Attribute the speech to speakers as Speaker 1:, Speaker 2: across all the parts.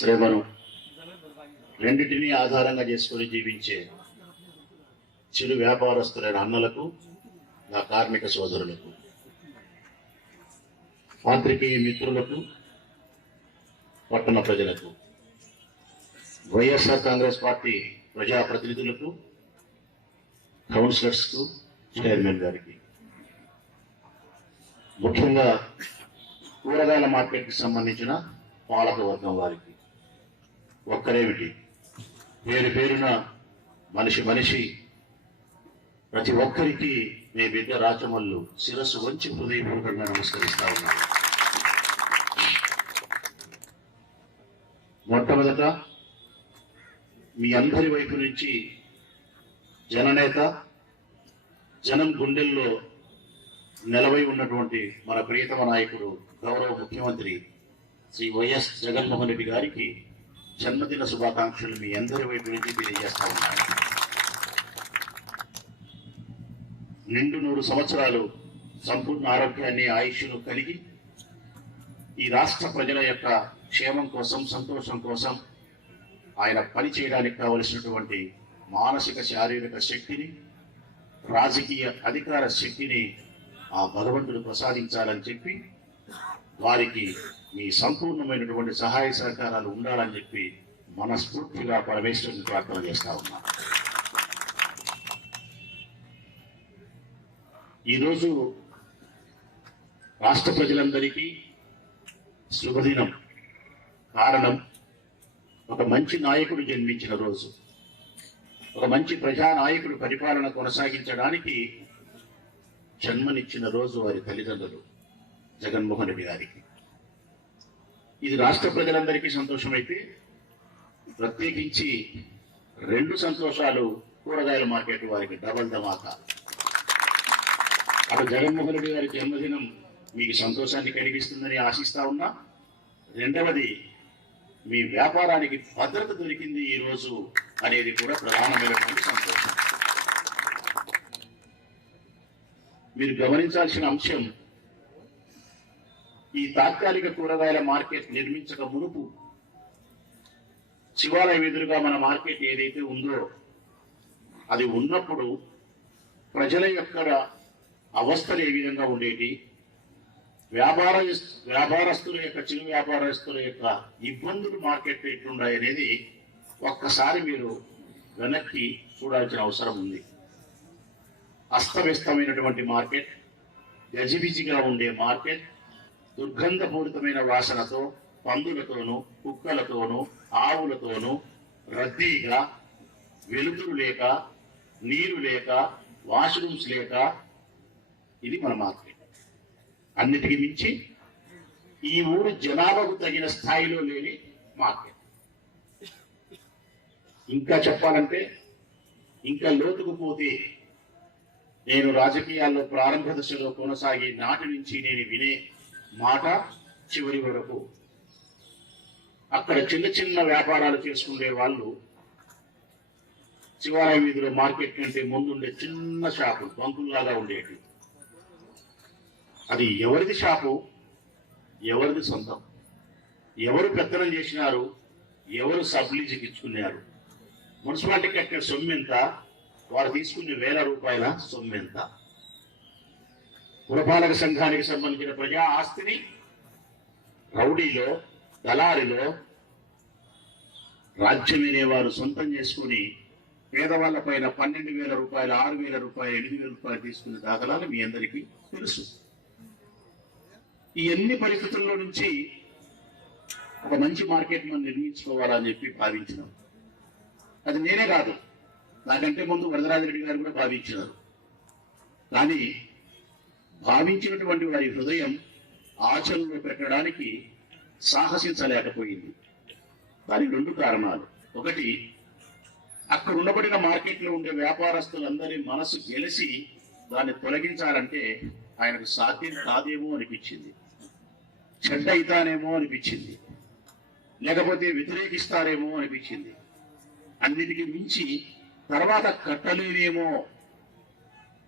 Speaker 1: శ్రమను రెండింటినీ ఆధారంగా చేసుకొని జీవించే చిరు వ్యాపారస్తులైన అన్నలకు నా కార్మిక సోదరులకు పాత్రికేయ మిత్రులకు పట్టణ ప్రజలకు వైఎస్ఆర్ కాంగ్రెస్ పార్టీ ప్రజాప్రతినిధులకు కౌన్సిలర్స్కు చైర్మన్ గారికి. ముఖ్యంగా కూరగాయల మార్కెట్కి సంబంధించిన పాలక వర్గం వారికి. ఒక్కరేమిటి పేరు పేరున మనిషి మనిషి. ప్రతి ఒక్కరికి మీ బిడ్డ రాచమల్లు శిరస్సు వంచి హృదయపూర్వకంగా నమస్కరిస్తా ఉన్నాను. మొట్టమొదట మీ అందరి వైపు నుంచి జననేత జనం గుండెల్లో నెలవై ఉన్నటువంటి మన ప్రియతమ నాయకుడు గౌరవ ముఖ్యమంత్రి శ్రీ వైఎస్ జగన్మోహన్ రెడ్డి గారికి జన్మదిన శుభాకాంక్షలు మీ అందరి వైపు నుంచి తెలియజేస్తా ఉన్నాను. నిండు నూరు సంవత్సరాలు సంపూర్ణ ఆరోగ్యాన్ని ఆయుష్ను కలిగి ఈ రాష్ట్ర ప్రజల యొక్క క్షేమం కోసం సంతోషం కోసం ఆయన పని చేయడానికి కావలసినటువంటి మానసిక శారీరక శక్తిని రాజకీయ అధికార శక్తిని ఆ భగవంతుడు ప్రసాదించాలని చెప్పి వారికి మీ సంపూర్ణమైనటువంటి సహాయ సహకారాలు ఉండాలని చెప్పి మనస్ఫూర్తిగా పరమేశ్వరుని ప్రార్థన చేస్తా ఉన్నా. ఈరోజు రాష్ట్ర ప్రజలందరికీ శుభదినం. కారణం ఒక మంచి నాయకుడు జన్మించిన రోజు. ఒక మంచి ప్రజానాయకుడు పరిపాలన కొనసాగించడానికి జన్మనిచ్చిన రోజు వారి తల్లిదండ్రులు జగన్మోహన్ రెడ్డి గారికి. ఇది రాష్ట్ర ప్రజలందరికీ సంతోషమైతే ప్రత్యేకించి రెండు సంతోషాలు కూరగాయల మార్కెట్ వారికి డబల్ ధమాకా. అటు జగన్మోహన్ రెడ్డి గారి జన్మదినం మీకు సంతోషాన్ని కలిగిస్తుందని ఆశిస్తా ఉన్నా. రెండవది మీ వ్యాపారానికి భద్రత దొరికింది ఈ రోజు అనేది కూడా ప్రధానమైనటువంటి సంతోషం. మీరు గమనించాల్సిన అంశం ఈ తాత్కాలిక కూరగాయల మార్కెట్ నిర్మించక మునుపు శివాలయం ఎదురుగా మన మార్కెట్ ఏదైతే ఉందో అది ఉన్నప్పుడు ప్రజల యొక్క అవస్థలు ఏ విధంగా ఉండేటి? వ్యాపార వ్యాపారస్తుల యొక్క చిరు వ్యాపారస్తుల యొక్క ఇబ్బందులు మార్కెట్ ఎట్లున్నాయి అనేది ఒక్కసారి మీరు వెనక్కి చూడాల్సిన అవసరం ఉంది. అస్తవ్యస్తమైనటువంటి మార్కెట్ గజిబిజిగా ఉండే మార్కెట్ దుర్గంధపూరితమైన వాసనతో పందులతోనూ కుక్కలతోనూ ఆవులతోనూ రద్దీగా వెలుతురు లేక నీరు లేక వాష్రూమ్స్ లేక ఇది మన మార్కెట్ అన్నిటికీ మించి ఈ ఊరు జనాభాకు తగిన స్థాయిలో లేని మార్కెట్ ఇంకా చెప్పాలంటే ఇంకా లోతుకు పోతే నేను రాజకీయాల్లో ప్రారంభ దశలో కొనసాగి నాటి నుంచి నేను వినే మాట చివరి వరకు. అక్కడ చిన్న చిన్న వ్యాపారాలు చేసుకునే వాళ్ళు శివాలయ వీధిలో మార్కెట్ కంటే ముందుండే చిన్న షాపు బంకుల్లాగా ఉండేవి అది ఎవరిది షాపు? ఎవరిది సొంతం? ఎవరు పెత్తనం చేసినారు? ఎవరు సబ్లీజీకి ఇచ్చుకున్నారు? మున్సిపాలిటీ కట్టిన సొమ్ము ఎంత వారు తీసుకునే వేల రూపాయల సొమ్ము ఎంత పురపాలక సంఘానికి సంబంధించిన ప్రజా ఆస్తిని రౌడీలో దళారిలో రాజ్యం అనేవారు సొంతం చేసుకుని పేదవాళ్ళ పైన పన్నెండు వేల రూపాయలు ఆరు వేల రూపాయలు ఎనిమిది వేల రూపాయలు తీసుకునే దాఖలాలు మీ అందరికీ తెలుసు. ఈ అన్ని పరిస్థితుల్లో నుంచి ఒక మంచి మార్కెట్ మనం నిర్మించుకోవాలని చెప్పి భావించినాం. అది నేనే కాదు. నాకంటే ముందు వరదరాజరెడ్డి గారు కూడా భావించినారు. కానీ భావించినటువంటి వారి హృదయం ఆచరణలో పెట్టడానికి సాహసించలేకపోయింది. దానికి రెండు కారణాలు. ఒకటి అక్కడ ఉండబడిన మార్కెట్లో ఉండే వ్యాపారస్తులందరి మనసు గెలిచి దాన్ని తొలగించాలంటే ఆయనకు సాధ్యం కాదేమో అనిపించింది. చెడ్డ అయితానేమో అనిపించింది. లేకపోతే వ్యతిరేకిస్తారేమో అనిపించింది. అన్నిటికీ మించి తర్వాత కట్టలేనేమో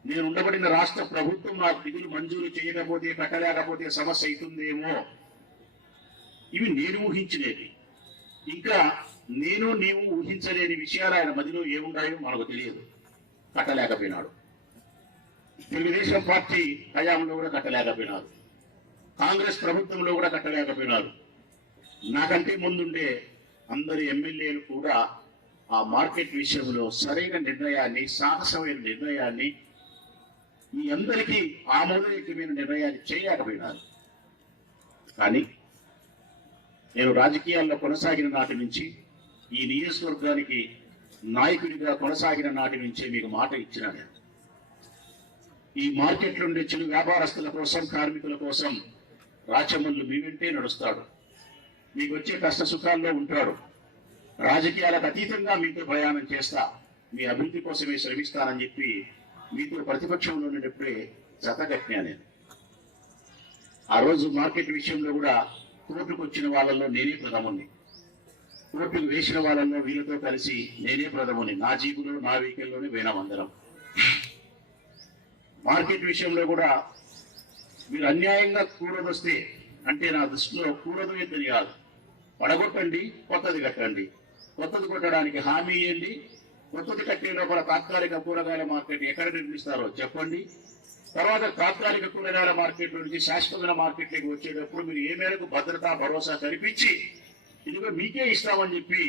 Speaker 1: నేను ఉండబడిన రాష్ట్ర ప్రభుత్వం నాకు నిధులు మంజూరు చేయకపోతే కట్టలేకపోతే సమస్య అవుతుందేమో. ఇవి నేను ఊహించలేవి ఇంకా నేను నీవు ఊహించలేని విషయాలు ఆయన మదిలో ఏమున్నాయో మనకు తెలియదు. కట్టలేకపోయినాడు. తెలుగుదేశం పార్టీ హయాంలో కూడా కట్టలేకపోయినారు కాంగ్రెస్ ప్రభుత్వంలో కూడా కట్టలేకపోయినారు నాకంటే ముందుండే అందరి ఎమ్మెల్యేలు కూడా ఆ మార్కెట్ విషయంలో సరైన నిర్ణయాన్ని సాహసమైన నిర్ణయాన్ని మీ అందరికీ ఆమోదయోగ్యమైన నిర్ణయాన్ని చేయకపోయినారు. కానీ నేను రాజకీయాల్లో కొనసాగిన నాటి నుంచి ఈ నియోజకవర్గానికి నాయకుడిగా కొనసాగిన నాటి నుంచే మీకు మాట ఇచ్చిన నేను. ఈ మార్కెట్లో ఉండే చిరు వ్యాపారస్తుల కోసం కార్మికుల కోసం రాచమల్లు మీ వెంటే నడుస్తాడు. మీకు వచ్చే కష్ట సుఖాల్లో ఉంటాడు. రాజకీయాలకు అతీతంగా మీతో ప్రయాణం చేస్తా మీ అభివృద్ధి కోసమే శ్రమిస్తానని చెప్పి మీతో ప్రతిపక్షంలో ఉండేటప్పుడే జతగట్టినా నేను ఆ రోజు మార్కెట్ విషయంలో కూడా కోర్టుకు వచ్చిన వాళ్ళల్లో నేనే ప్రథముని కోర్టుకు వేసిన వాళ్ళల్లో వీళ్ళతో కలిసి నేనే ప్రథముని నా జీబులో నా వెహికల్లోనే పోయినాం మార్కెట్ విషయంలో కూడా మీరు అన్యాయంగా కూడదొస్తే అంటే నా దృష్టిలో కూడదు ఎద్దని కాదు పడగొట్టండి కొత్తది కట్టండి. కొత్తది కొట్టడానికి హామీ ఇవ్వండి కొత్తది కట్టే కూడా తాత్కాలిక కూరగాయల మార్కెట్ ఎక్కడ నిర్మిస్తారో చెప్పండి. తర్వాత తాత్కాలిక కూరగాయల మార్కెట్ నుంచి శాశ్వతమైన మార్కెట్లోకి వచ్చేటప్పుడు మీరు ఏ మేరకు భద్రతా భరోసా కల్పించి ఇదిగో మీకే ఇస్తామని చెప్పి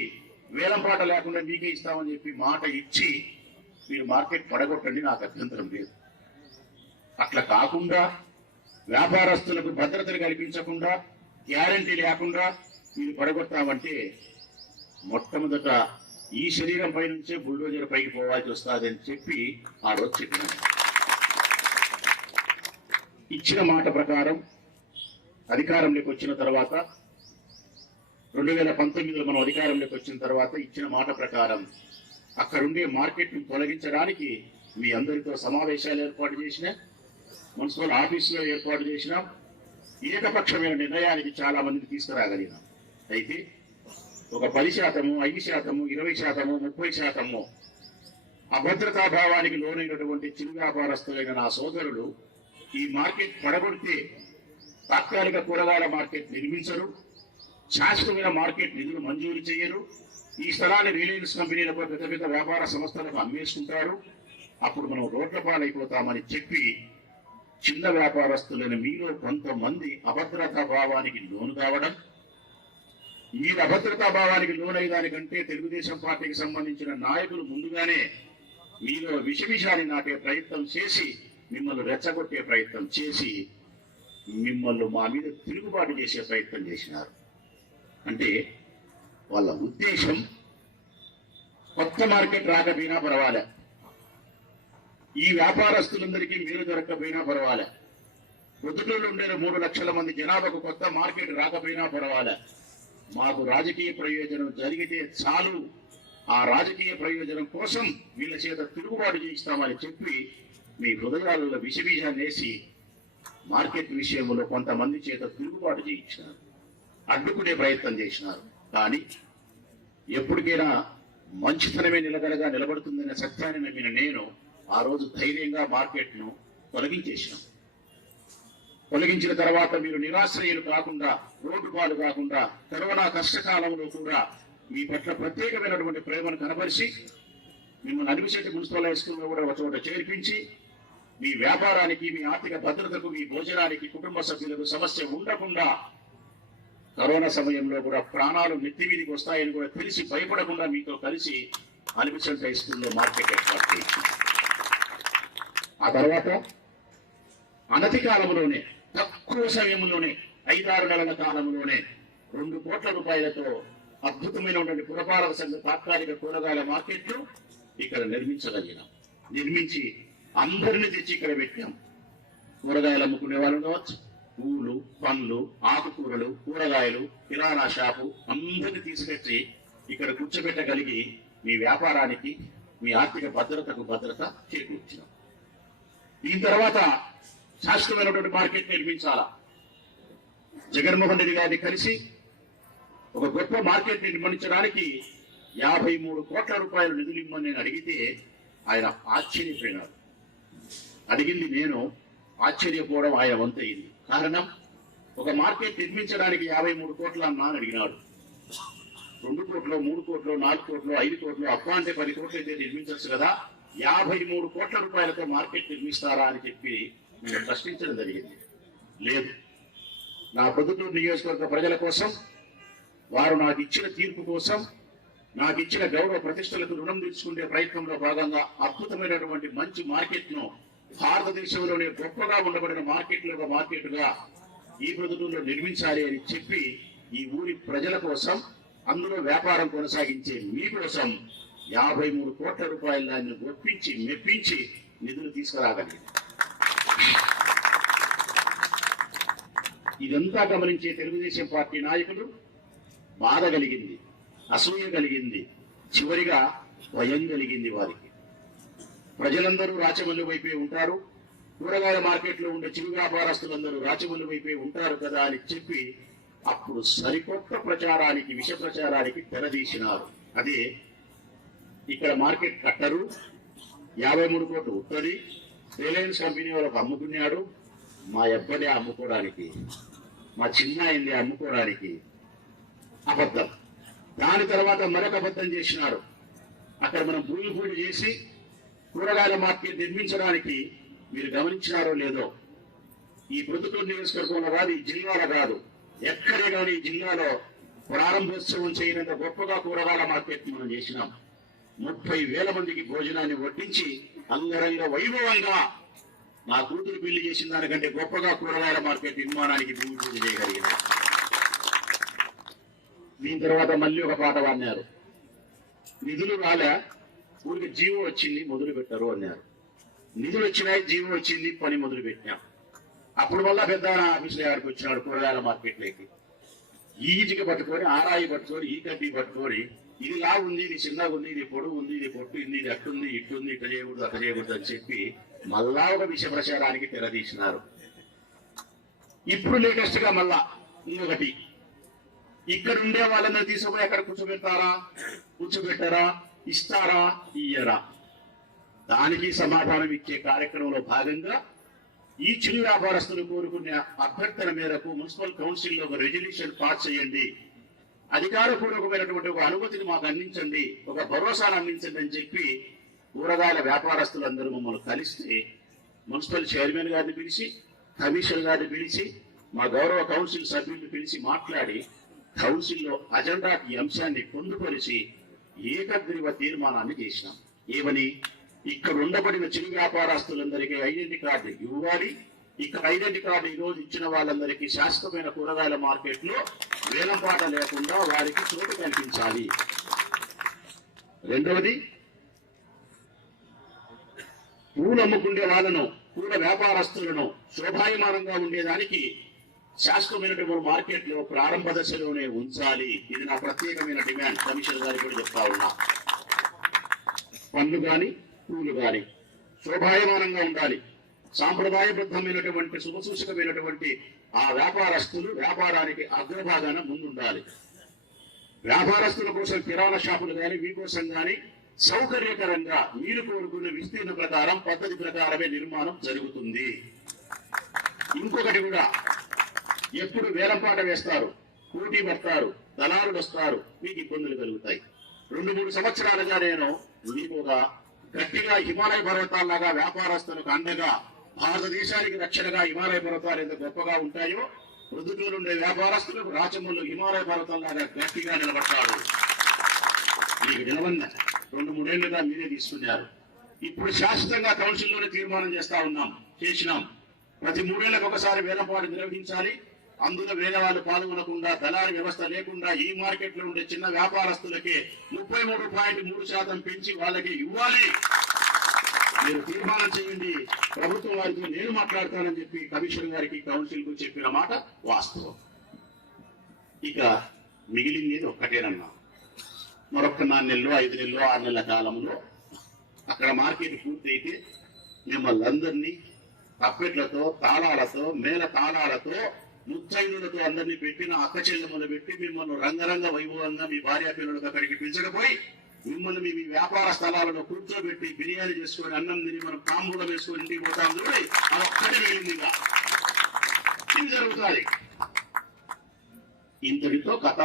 Speaker 1: వేలం పాట లేకుండా మీకే ఇస్తామని చెప్పి మాట ఇచ్చి మీరు మార్కెట్ పడగొట్టండి నాకు అభ్యంతరం లేదు. అట్లా కాకుండా వ్యాపారస్తులకు భద్రతను కల్పించకుండా గ్యారంటీ లేకుండా మీరు పడగొట్టామంటే మొట్టమొదట ఈ శరీరం పై నుంచే బుల్డోజర్ పైకి పోవాల్సి వస్తుంది అని చెప్పి ఆ రోజు చెప్పినాను ఇచ్చిన మాట ప్రకారం అధికారంలోకి వచ్చిన తర్వాత రెండు వేల పంతొమ్మిదిలో మనం అధికారంలోకి వచ్చిన తర్వాత ఇచ్చిన మాట ప్రకారం అక్కడుండే మార్కెట్ను తొలగించడానికి మీ అందరితో సమావేశాలు ఏర్పాటు చేసిన మున్సిపల్ ఆఫీసులో ఏర్పాటు చేసిన ఏకపక్షమైన నిర్ణయానికి చాలా మందిని తీసుకురాగలిగినాం. అయితే ఒక పది శాతము ఐదు శాతము ఇరవై శాతము ముప్పై శాతము. అభద్రతా భావానికి లోనైనటువంటి చిరు వ్యాపారస్తులైన నా సోదరులు ఈ మార్కెట్ పడగొడితే తాత్కాలిక కూరగాయల మార్కెట్ నిర్మించరు శాశ్వతమైన మార్కెట్ నిధులు మంజూరు చేయరు ఈ స్థలాన్ని రిలయన్స్ కంపెనీలకు పెద్ద పెద్ద వ్యాపార సంస్థలకు అమ్మేసుకుంటారు అప్పుడు మనం రోడ్ల పాలైపోతామని చెప్పి చిన్న వ్యాపారస్తులైన మీలో కొంతమంది అభద్రతా భావానికి లోను కావడం మీరు అభద్రతా భావానికి లోనై దానికంటే తెలుగుదేశం పార్టీకి సంబంధించిన నాయకులు ముందుగానే మీలో విష విషాన్ని నాటే ప్రయత్నం చేసి మిమ్మల్ని రెచ్చగొట్టే ప్రయత్నం చేసి మిమ్మల్ని మా మీద తిరుగుబాటు చేసే ప్రయత్నం చేసినారు. అంటే వాళ్ళ ఉద్దేశం కొత్త మార్కెట్ రాకపోయినా పర్వాలే. ఈ వ్యాపారస్తులందరికీ మీరు దొరకకపోయినా పర్వాలే. పొద్దుటూరు ఉండే మూడు లక్షల మంది జనాభాకు కొత్త మార్కెట్ రాకపోయినా పర్వాలే. మాకు రాజకీయ ప్రయోజనం జరిగితే చాలు. ఆ రాజకీయ ప్రయోజనం కోసం వీళ్ళ చేత తిరుగుబాటు చేయిస్తామని చెప్పి మీ హృదయాలలో విషబీజాన్ని వేసి మార్కెట్ విషయంలో కొంతమంది చేత తిరుగుబాటు చేయించినారు. అడ్డుకునే ప్రయత్నం చేసినారు. కానీ ఎప్పటికైనా మంచితనమే నిలకడగా నిలబడుతుందనే సత్యాన్ని నమ్మిన నేను ఆ రోజు ధైర్యంగా మార్కెట్ను తొలగించేసినాం. తొలగించిన తర్వాత మీరు నిరాశ్రయులు కాకుండా రోడ్డు పాలు కాకుండా కరోనా కష్టకాలంలో కూడా మీ పట్ల ప్రత్యేకమైనటువంటి ప్రేమను కనబరిచి మిమ్మల్ని అనిమిశెట్టి మున్సిపల్ హై స్కూల్లో కూడా ఒక చోట చేర్పించి మీ వ్యాపారానికి మీ ఆర్థిక భద్రతకు మీ భోజనానికి కుటుంబ సభ్యులకు సమస్య ఉండకుండా కరోనా సమయంలో కూడా ప్రాణాలు నెత్తి మీదకి వస్తాయని కూడా తెలిసి భయపడకుండా మీతో కలిసి అనిమిసెంట్ హై స్కూల్లో మార్కెట్ ఏర్పాటు ఆ తర్వాత అనతి కాలంలోనే తక్కువ సమయంలోనే ఐదారు నెలల కాలంలోనే రెండు కోట్ల రూపాయలతో అద్భుతమైనటువంటి పురపాలక సంఘ తాత్కాలిక కూరగాయల మార్కెట్లు ఇక్కడ నిర్మించగలిగినాం. నిర్మించి అందరిని తెచ్చి ఇక్కడ పెట్టాం కూరగాయలు అమ్ముకునే వాళ్ళు ఉండవచ్చు. పూలు పండ్లు ఆకుకూరలు కూరగాయలు కిరాణా షాపు అందరిని తీసుకొచ్చి ఇక్కడ కూర్చోబెట్టగలిగి మీ వ్యాపారానికి మీ ఆర్థిక భద్రతకు భద్రత చేకూర్చినాం. దీని తర్వాత శాశ్వతమైనటువంటి మార్కెట్ నిర్మించాలా? జగన్మోహన్ రెడ్డి గారిని కలిసి ఒక గొప్ప మార్కెట్ నిర్మించడానికి యాభై మూడు కోట్ల రూపాయలు నిధులు ఇమ్మని నేను అడిగితే ఆయన ఆశ్చర్యపోయినాడు అడిగింది నేను ఆశ్చర్యపోవడం ఆయన వంత కారణం ఒక మార్కెట్ నిర్మించడానికి యాభై మూడు కోట్ల అన్నా అని అడిగినాడు. రెండు కోట్లు మూడు కోట్లు నాలుగు కోట్లు ఐదు కోట్లు అప్ప అంటే పది కోట్లు అయితే నిర్మించవచ్చు కదా. యాభై మూడు కోట్ల రూపాయలతో మార్కెట్ నిర్మిస్తారా అని చెప్పి నేను ప్రశ్నించడం జరిగింది. లేదు. నా పొద్దుటూరు నియోజకవర్గ ప్రజల కోసం వారు నాకు ఇచ్చిన తీర్పు కోసం నాకు ఇచ్చిన గౌరవ ప్రతిష్టలకు రుణం తీర్చుకునే ప్రయత్నంలో భాగంగా అద్భుతమైనటువంటి మంచి మార్కెట్ను భారతదేశంలోనే గొప్పగా ఉండబడిన మార్కెట్లో ఒక ఈ ప్రొద్దుటూరులో నిర్మించాలి అని చెప్పి ఈ ఊరి ప్రజల కోసం అందులో వ్యాపారం కొనసాగించే మీకోసం యాభై మూడు కోట్ల రూపాయల దాన్ని ఒప్పించి మెప్పించి నిధులు తీసుకురాగలిగింది ఇదంతా గమనించే తెలుగుదేశం పార్టీ నాయకులు బాధ కలిగింది అసూయ కలిగింది చివరిగా భయం కలిగింది వారికి. ప్రజలందరూ రాచమల్లు వైపే ఉంటారు కూరగాయల మార్కెట్లో ఉండే చిరు వ్యాపారస్తులందరూ రాచమల్లు వైపే ఉంటారు కదా అని చెప్పి అప్పుడు సరికొత్త ప్రచారానికి విష ప్రచారానికి తెరదీసినారు. అదే ఇక్కడ మార్కెట్ కట్టరు యాభై మూడు కోట్లు ఉత్తది రిలయన్స్ కంపెనీ వాళ్ళకు అమ్ముకున్నాడు మా అబ్బాయి అమ్ముకోవడానికి మా చిన్నాయిని అమ్ముకోవడానికి అబద్ధం. దాని తర్వాత మరొక అబద్ధం చేసినారు. అక్కడ మనం భూమి పూజ చేసి కూరగాయల మార్కెట్ నిర్మించడానికి మీరు గమనించినారో లేదో ఈ ప్రొద్దుటూరు నియోజకవర్గంలో కాదు ఈ జిల్లాలో కాదు ఎక్కడే కానీ ఈ జిల్లాలో ప్రారంభోత్సవం చేయనంత గొప్పగా కూరగాయల మార్కెట్ మనం చేసినాం. ముప్పై వేల మందికి భోజనాన్ని వడ్డించి అంగరంగ వైభవంగా నా కూతురు పెళ్ళి చేసిన దానికంటే గొప్పగా కూరగాయల మార్కెట్ నిర్మాణానికి భూమి పూజ చేయగలిగిన దీని తర్వాత మళ్ళీ ఒక పాట అన్నారు నిధులు రాలే ఊరికి జీవో వచ్చింది మొదలు పెట్టారు అన్నారు. నిధులు వచ్చినాయి జీవో వచ్చింది పని మొదలు పెట్టినాం. అప్పుడు వల్ల పెద్ద ఆఫీసుల గారికి వచ్చినాడు? కూరగాయల మార్కెట్లోకి. ఈజీగా పట్టుకొని ఆరాయి పట్టుకొని ఈ కడ్డీ పట్టుకొని ఇది లా ఉంది ఇది చిన్నగా ఉంది ఇది పొడుగు ఉంది ఇది పొట్టు ఉంది ఇది అట్టుంది ఇట్టుంది ఇట్ట చేయకూడదు అట్ట చేయకూడదు అని చెప్పి మళ్ళా ఒక విష ప్రచారానికి తెరదీసినారు. ఇప్పుడు లేటెస్ట్గా మళ్ళా ఇంకొకటి. ఇక్కడ ఉండే వాళ్ళందరూ తీసుకుపోయి అక్కడ కూర్చోబెడతారా? కూర్చోబెట్టారా? ఇస్తారా? ఇయ్యరా? దానికి సమాధానం ఇచ్చే కార్యక్రమంలో భాగంగా ఈ చిరు వ్యాపారస్తులు కోరుకునే అభ్యర్థన మేరకు మున్సిపల్ కౌన్సిల్లో ఒక రెజల్యూషన్ పాస్ చేయండి. అధికారపూర్వకమైనటువంటి ఒక అనుమతిని మాకు అందించండి. ఒక భరోసాను అందించండి అని చెప్పి కూరగాయల వ్యాపారస్తులందరూ మమ్మల్ని కలిస్తే మున్సిపల్ చైర్మన్ గారిని పిలిచి కమిషనర్ గారిని పిలిచి మా గౌరవ కౌన్సిల్ సభ్యుల్ని పిలిచి మాట్లాడి కౌన్సిల్లో అజెండా ఈ అంశాన్ని పొందుపరిచి ఏకగ్రీవ తీర్మానాన్ని చేసినాం. ఏమని? ఇక్కడ ఉండబడిన చిరు వ్యాపారస్తులందరికీ ఐడెంటి కార్డు ఇవ్వాలి. ఇక్కడ ఐడెంటి కార్డు ఈ రోజు ఇచ్చిన వాళ్ళందరికీ శాశ్వతమైన కూరగాయల మార్కెట్లో వేలంపాట లేకుండా వారికి చోటు కల్పించాలి. రెండవది పూలు అమ్ముకుండే వాళ్ళను పూల వ్యాపారస్తులను శోభాయమానంగా ఉండేదానికి శాశ్వతమైనటువంటి మార్కెట్లో ప్రారంభ దశలోనే ఉంచాలి. ఇది నా ప్రత్యేకమైన డిమాండ్. కమిషనర్ గారికి కూడా చెప్తా ఉన్నా. పండ్లు గాని పూలు గాని శోభాయమానంగా ఉండాలి. సాంప్రదాయబద్ధమైనటువంటి శుభసూచకమైనటువంటి ఆ వ్యాపారస్తులు వ్యాపారానికి అగ్రభాగాన ముందుండాలి. వ్యాపారస్తుల కోసం కిరాణా షాపులు గాని మీకోసం కానీ సౌకర్యకరంగా మీరు కోరుకున్న విస్తీర్ణ ప్రకారం పద్ధతి ప్రకారమే నిర్మాణం జరుగుతుంది. ఇంకొకటి కూడా ఎప్పుడు వేలంపాట వేస్తారు పోటీ పడతారు దళారులు వస్తారు మీకు ఇబ్బందులు కలుగుతాయి. రెండు మూడు సంవత్సరాలుగా నేను మీకు ఒక గట్టిగా హిమాలయ పర్వతాల్లాగా వ్యాపారస్తులకు అండగా భారతదేశానికి రక్షణగా హిమాలయ పర్వతాలు ఎంత గొప్పగా ఉంటాయో ప్రొద్దుటూరు ఉండే వ్యాపారస్తులకు రాచములు హిమాలయ పర్వతాల్లాగా గట్టిగా నిలబడతారు మీకు నిలవన్న రెండు మూడేళ్ళుగా మీరే తీసుకున్నారు. ఇప్పుడు శాశ్వతంగా కౌన్సిల్లోనే తీర్మానం చేస్తా ఉన్నాం చేసినాం. ప్రతి మూడేళ్ళకు ఒకసారి వేలంపాటు నిర్వహించాలి. అందులో వేరే వాళ్ళు పాల్గొనకుండా దళారి వ్యవస్థ లేకుండా ఈ మార్కెట్లో ఉండే చిన్న వ్యాపారస్తులకి ముప్పై మూడు పాయింట్ మూడు శాతం పెంచి వాళ్ళకి ఇవ్వాలి. మీరు తీర్మానం చేయండి. ప్రభుత్వం వారితో నేను మాట్లాడతానని చెప్పి కమిషనర్ గారికి కౌన్సిల్కు చెప్పిన మాట వాస్తవం. ఇక మిగిలింది ఒక్కటేనన్నా మరొక నాలుగు నెలలు ఐదు నెలలు ఆరు నెలల కాలంలో అక్కడ మార్కెట్ పూర్తయితే మిమ్మల్ని అందరినీ తప్పెట్లతో తాళాలతో మేల తాళాలతో ముత్తైనులతో అందరినీ పెట్టిన అక్క చెల్లెమ్మలు పెట్టి మిమ్మల్ని రంగరంగ వైభవంగా మీ భార్య పిల్లలకు అక్కడికి పిలిచకపోయి మిమ్మల్ని మీ మీ వ్యాపార స్థలాలలో కూర్చోబెట్టి బిర్యానీ చేసుకొని అన్నం తిని మనం తాంబూలం వేసుకొని ఇంటికి పోతాం చూడండి. అది ఒక్కటి మిగిలింది ఇంకా. ఇది జరుగుతుంది. ఇంతటితో కథ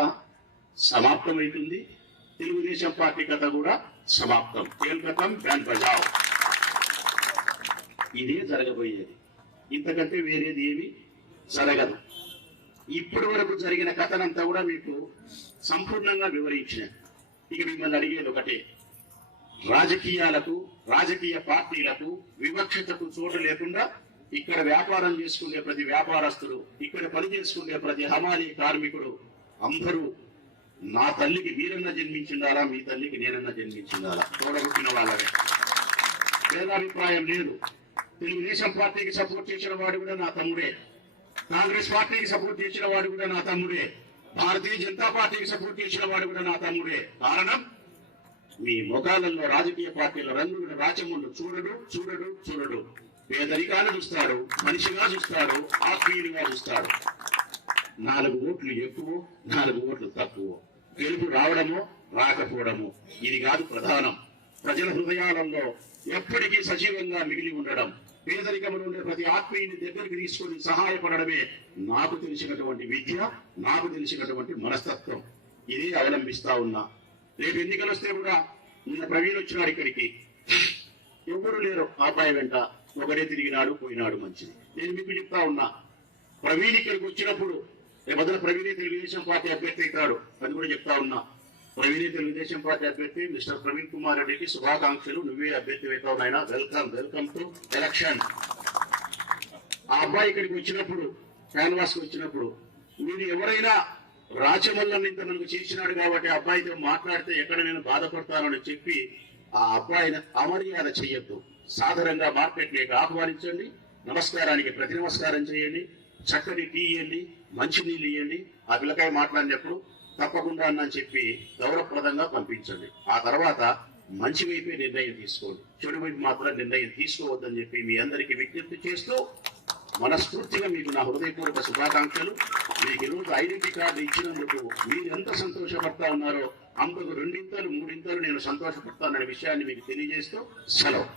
Speaker 1: సమాప్తమవుతుంది. తెలుగుదేశం పార్టీ కథ కూడా సమాప్తం. కేల్కతం బ్యాన్ బజావ్ ఇదే జరగబోయేది. ఇంతకంటే వేరేది ఏమి జరగదు. ఇప్పటి వరకు జరిగిన కథనంతా కూడా మీకు సంపూర్ణంగా వివరించిన. ఇక మిమ్మల్ని అడిగేది ఒకటే. రాజకీయాలకు రాజకీయ పార్టీలకు వివక్షతకు చోటు లేకుండా ఇక్కడ వ్యాపారం చేసుకునే ప్రతి వ్యాపారస్తుడు ఇక్కడ పని చేసుకునే ప్రతి హమాలి కార్మికుడు అందరూ నా తల్లికి మీరన్నా జన్మించిండాలా మీ తల్లికి నేనన్నా జన్మించిండాలా తోడబుట్టిన వాళ్ళని. భేదాభిప్రాయం లేదు. తెలుగుదేశం పార్టీకి సపోర్ట్ చేసిన వాడు కూడా నా తమ్ముడే. కాంగ్రెస్ పార్టీకి సపోర్ట్ చేసిన వాడు కూడా నా తమ్ముడే. భారతీయ జనతా పార్టీకి సపోర్ట్ చేసిన వాడు కూడా నా తమ్ముడే. కారణం మీ ముఖాలలో రాజకీయ పార్టీల రంగులు రాచములు చూడడు చూడడు చూడడు. పేదరికాన్ని చూస్తాడు మనిషిగా చూస్తాడు ఆత్మీయులుగా చూస్తాడు. నాలుగు ఓట్లు ఎక్కువ నాలుగు ఓట్లు తక్కువ. గెలుపు రావడము రాకపోవడము. ఇది కాదు ప్రధానం. ప్రజల హృదయాలలో ఎప్పటికీ సజీవంగా మిగిలి ఉండడం పేదరికంలో ఉండే ప్రతి ఆత్మీయుని దగ్గరికి తీసుకొని సహాయపడడమే నాకు తెలిసినటువంటి విద్య నాకు తెలిసినటువంటి మనస్తత్వం. ఇదే అవలంబిస్తా ఉన్నా. రేపు ఎన్నికలు వస్తే కూడా నిన్న ప్రవీణ్ వచ్చినాడు ఇక్కడికి. ఎవరు లేరు అబ్బాయి వెంట. ఒకరే తిరిగినాడు పోయినాడు మంచిది. నేను మీకు చెప్తా ఉన్నా. ప్రవీణ్ ఇక్కడికి వచ్చినప్పుడు రేపొద్దున ప్రవీణే తెలుగుదేశం పార్టీ అభ్యర్థి అవుతాడు. అది కూడా చెప్తా ఉన్నా. ప్రవీణే తెలుగుదేశం పార్టీ అభ్యర్థి మిస్టర్ ప్రవీణ్ కుమార్ రెడ్డికి శుభాకాంక్షలు. నువ్వే అభ్యర్థి అవుతావు నాయన. Welcome welcome to election. ఆ అబ్బాయి ఇక్కడికి వచ్చినప్పుడు క్యాన్వాస్ వచ్చినప్పుడు మీరు ఎవరైనా రాచమల్లని ఇంత మనకు చేసినాడు కాబట్టి అబ్బాయితో మాట్లాడితే ఎక్కడ నేను బాధపడతానని చెప్పి ఆ అబ్బాయిని అమర్యాద చెయ్యొద్దు. సాధారణంగా మార్కెట్ మీకు ఆహ్వానించండి. నమస్కారానికి ప్రతి నమస్కారం చేయండి. చక్కటి టీ ఇవ్వండి మంచి నీళ్ళు ఇవ్వండి ఆ పిల్లకాయ మాట్లాడినప్పుడు తప్పకుండా అని చెప్పి గౌరవప్రదంగా పంపించండి. ఆ తర్వాత మంచి వైపే నిర్ణయం తీసుకోండి. చెడు వైపు మాత్రం నిర్ణయం తీసుకోవద్దని చెప్పి మీ అందరికీ విజ్ఞప్తి చేస్తూ మనస్ఫూర్తిగా మీకు నా హృదయపూర్వక శుభాకాంక్షలు. మీకు ఈరోజు ఐడెంటిటీ కార్డు ఇచ్చినందుకు మీరు ఎంత సంతోషపడతా ఉన్నారో అంతకు రెండింతలు మూడింతలు నేను సంతోషపడతాననే విషయాన్ని మీకు తెలియజేస్తూ సెలవు.